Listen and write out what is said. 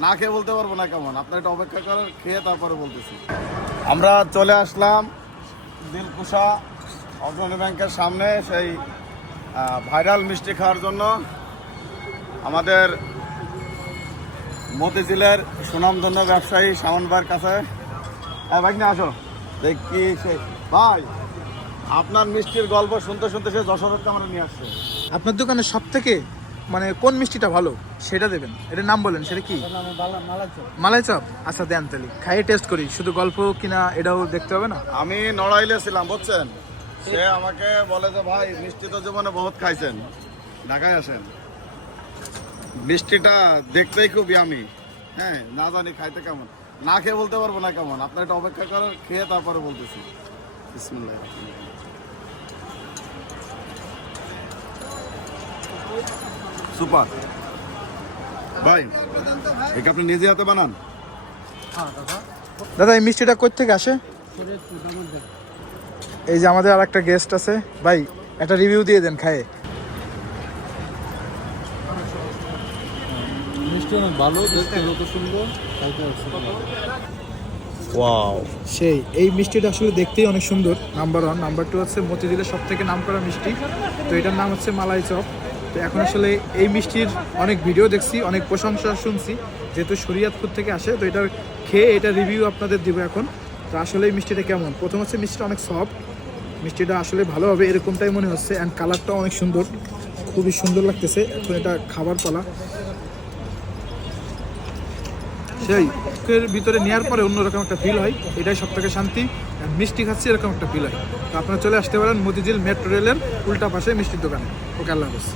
না খেয়ে বলতে পারবো না কেমন। আপনার একটু অপেক্ষা করেন, খেয়ে তারপরে বলতেছি। আমরা চলে আসলাম দিলকুশা অগ্রণী ব্যাংকের সামনে সেই ভাইরাল মিষ্টি খাওয়ার জন্য। আমাদের মতিঝিলের সুনামধন্য ব্যবসায়ী শাওন ভাইয়ের কাছে। ভাই না আসো দেখি সে ভাই আপনার মিষ্টির গল্প শুনতে শুনতে সে যশোরকে আমরা নিয়ে আসছে। আপনার দোকানে সব থেকে মানে কোন মিষ্টিটা ভালো সেটা দেবেন, এটার নাম বলেন, সেটা কি? মালাই চপ। আচ্ছা দেন তাহলে খাইয়ে টেস্ট করি, শুধু গল্প কিনা এটাও দেখতে হবে না। আমি নড়াইলে ছিলাম বুঝছেন, সে আমাকে বলে যে ভাই মিষ্টি তো জীবনে বহুত খাইছেন, ঢাকায় আসেন, মিষ্টিটা দেখতেই খুব ইয়ামি। হ্যাঁ না জানি খাইতে কেমন, না খেয়ে বলতে পারবো না কেমন। আপনার একটু অপেক্ষা করেন, খেয়ে তারপরে বলতেছি। বিসমিল্লাহ। সুপার ভাই, এটা আপনি নিজে হাতে বানান? দাদা এই মিষ্টিটা কোথা থেকে আসে? এই যে আমাদের আর একটা গেস্ট আছে, ভাই একটা রিভিউ দিয়ে দেন খায়ে। মিষ্টি অনেক ভালো, দেখতে যত সুন্দর খাইতে ওয়াও সেই এই মিষ্টিটা আসলে দেখতেই অনেক সুন্দর। নাম্বার 1, নাম্বার 2 হচ্ছে মতিঝিলের সব থেকে নাম করা মিষ্টি, তো এটার নাম হচ্ছে মালাই চপ। তো এখন আসলে এই মিষ্টির অনেক ভিডিও দেখছি, অনেক প্রশংসা শুনছি, যেহেতু শরীয়তপুর থেকে আসে, তো এটা খেয়ে এটা রিভিউ আপনাদের দিব এখন। তো আসলে এই মিষ্টিটা কেমন, প্রথম হচ্ছে মিষ্টিটা অনেক সফট, মিষ্টিটা আসলে ভালো হবে এরকমটাই মনে হচ্ছে। অ্যান্ড কালারটাও অনেক সুন্দর, খুবই সুন্দর লাগতেছে। এখন এটা খাবার পালা। সেই এর ভিতরে নেওয়ার পরে অন্যরকম একটা ফিল হয়, এটাই সব থেকে শান্তি। মিষ্টি খাচ্ছি এরকম একটা ফিল হয়। তো আপনারা চলে আসতে পারেন মতিঝিল মেট্রো রেলের উল্টা পাশে মিষ্টির দোকানে। ওকে, আল্লাহ হাফেজ।